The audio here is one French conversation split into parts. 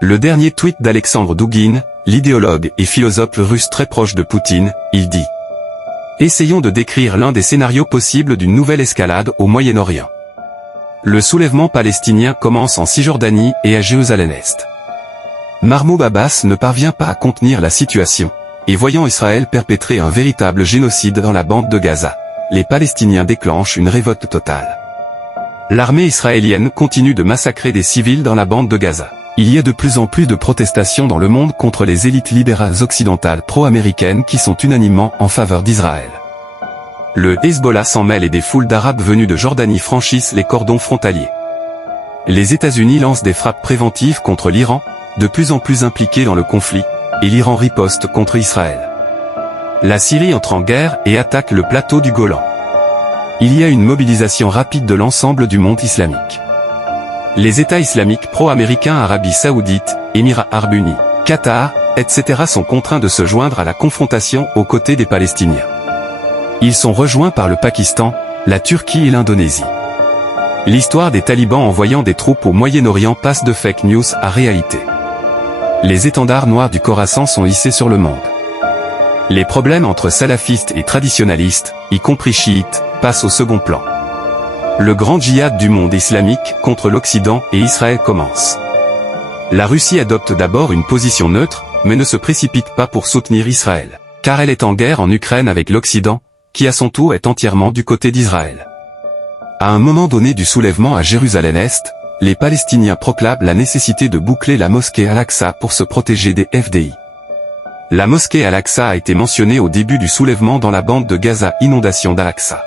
Le dernier tweet d'Alexandre Douguine, l'idéologue et philosophe russe très proche de Poutine, il dit « Essayons de décrire l'un des scénarios possibles d'une nouvelle escalade au Moyen-Orient. Le soulèvement palestinien commence en Cisjordanie et à Jérusalem-Est. Mahmoud Abbas ne parvient pas à contenir la situation, et voyant Israël perpétrer un véritable génocide dans la bande de Gaza, les Palestiniens déclenchent une révolte totale. L'armée israélienne continue de massacrer des civils dans la bande de Gaza. Il y a de plus en plus de protestations dans le monde contre les élites libérales occidentales pro-américaines qui sont unanimement en faveur d'Israël. Le Hezbollah s'en mêle et des foules d'Arabes venus de Jordanie franchissent les cordons frontaliers. Les États-Unis lancent des frappes préventives contre l'Iran, de plus en plus impliqué dans le conflit, et l'Iran riposte contre Israël. La Syrie entre en guerre et attaque le plateau du Golan. Il y a une mobilisation rapide de l'ensemble du monde islamique. Les États islamiques pro-américains, Arabie Saoudite, Émirats Arabes Unis, Qatar, etc. sont contraints de se joindre à la confrontation aux côtés des Palestiniens. Ils sont rejoints par le Pakistan, la Turquie et l'Indonésie. L'histoire des talibans envoyant des troupes au Moyen-Orient passe de fake news à réalité. Les étendards noirs du Khorasan sont hissés sur le monde. Les problèmes entre salafistes et traditionalistes, y compris chiites, passent au second plan. Le grand djihad du monde islamique contre l'Occident et Israël commence. La Russie adopte d'abord une position neutre, mais ne se précipite pas pour soutenir Israël, car elle est en guerre en Ukraine avec l'Occident, qui à son tour est entièrement du côté d'Israël. À un moment donné du soulèvement à Jérusalem-Est, les Palestiniens proclament la nécessité de boucler la mosquée Al-Aqsa pour se protéger des FDI. La mosquée Al-Aqsa a été mentionnée au début du soulèvement dans la bande de Gaza, inondation d'Al-Aqsa.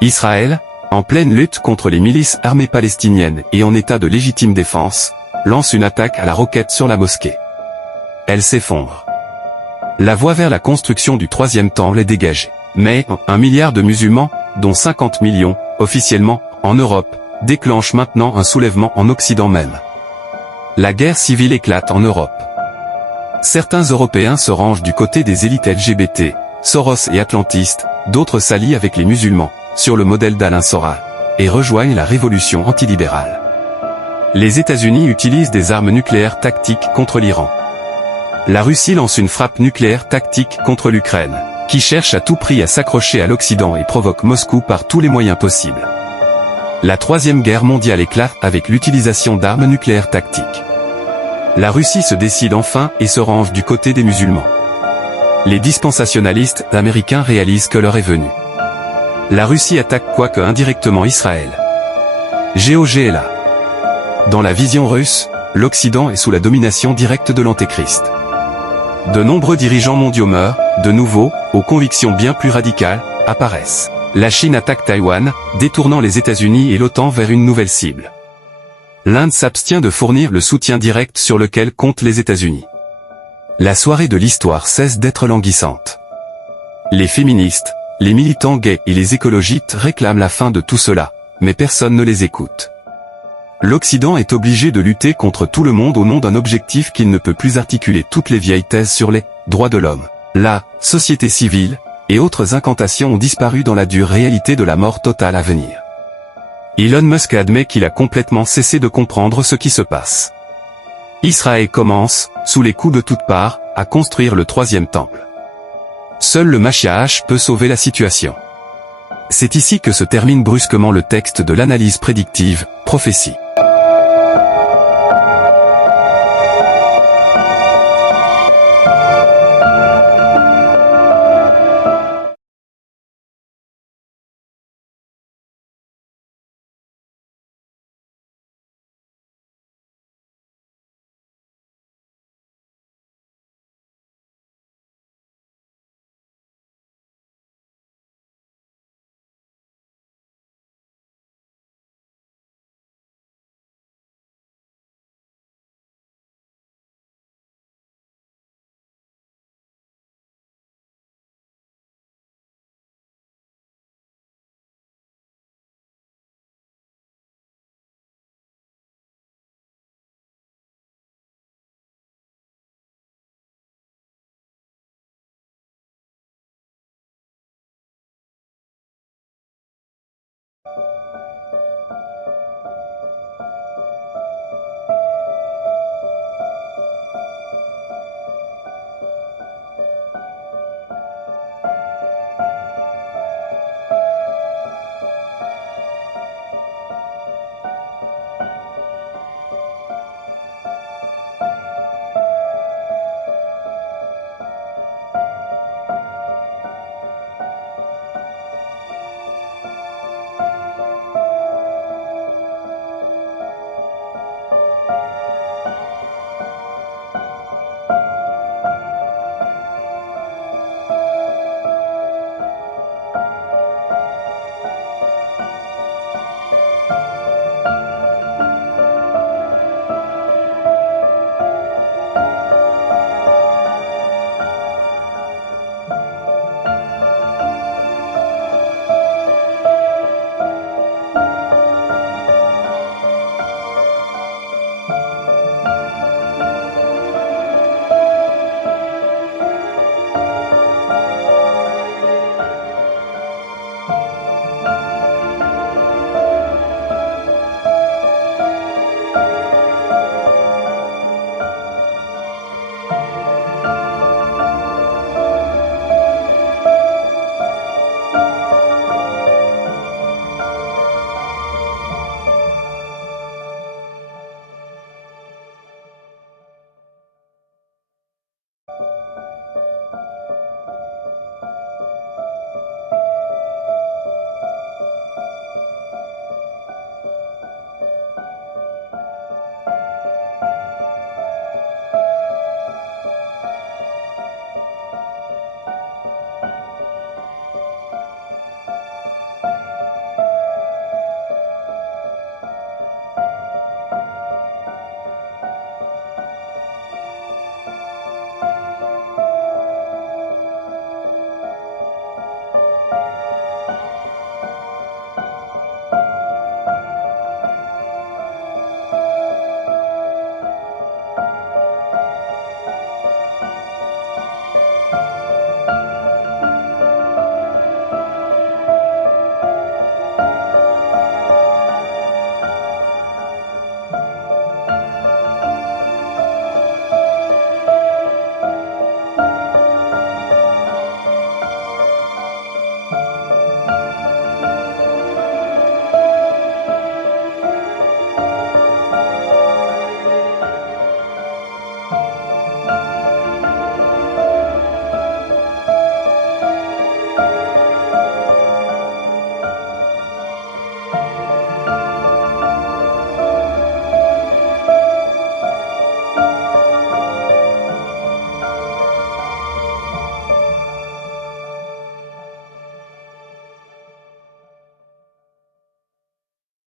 Israël, en pleine lutte contre les milices armées palestiniennes et en état de légitime défense, lance une attaque à la roquette sur la mosquée. Elle s'effondre. La voie vers la construction du troisième temple est dégagée. Mais, 1 milliard de musulmans, dont 50 millions, officiellement, en Europe, déclenchent maintenant un soulèvement en Occident même. La guerre civile éclate en Europe. Certains Européens se rangent du côté des élites LGBT, Soros et atlantistes, d'autres s'allient avec les musulmans, sur le modèle d'Alain Soral, et rejoignent la révolution antilibérale. Les États-Unis utilisent des armes nucléaires tactiques contre l'Iran. La Russie lance une frappe nucléaire tactique contre l'Ukraine, qui cherche à tout prix à s'accrocher à l'Occident et provoque Moscou par tous les moyens possibles. La Troisième Guerre mondiale éclate avec l'utilisation d'armes nucléaires tactiques. La Russie se décide enfin et se range du côté des musulmans. Les dispensationalistes américains réalisent que l'heure est venue. La Russie attaque quoique indirectement Israël. GOG est là. Dans la vision russe, l'Occident est sous la domination directe de l'Antéchrist. De nombreux dirigeants mondiaux meurent, de nouveau, aux convictions bien plus radicales, apparaissent. La Chine attaque Taïwan, détournant les États-Unis et l'OTAN vers une nouvelle cible. L'Inde s'abstient de fournir le soutien direct sur lequel comptent les États-Unis. La soirée de l'histoire cesse d'être languissante. Les féministes, les militants gays et les écologistes réclament la fin de tout cela, mais personne ne les écoute. L'Occident est obligé de lutter contre tout le monde au nom d'un objectif qu'il ne peut plus articuler. Toutes les vieilles thèses sur les droits de l'homme, la société civile, et autres incantations ont disparu dans la dure réalité de la mort totale à venir. Elon Musk admet qu'il a complètement cessé de comprendre ce qui se passe. Israël commence, sous les coups de toutes parts, à construire le troisième temple. Seul le Mashiach peut sauver la situation. C'est ici que se termine brusquement le texte de l'analyse prédictive, prophétie.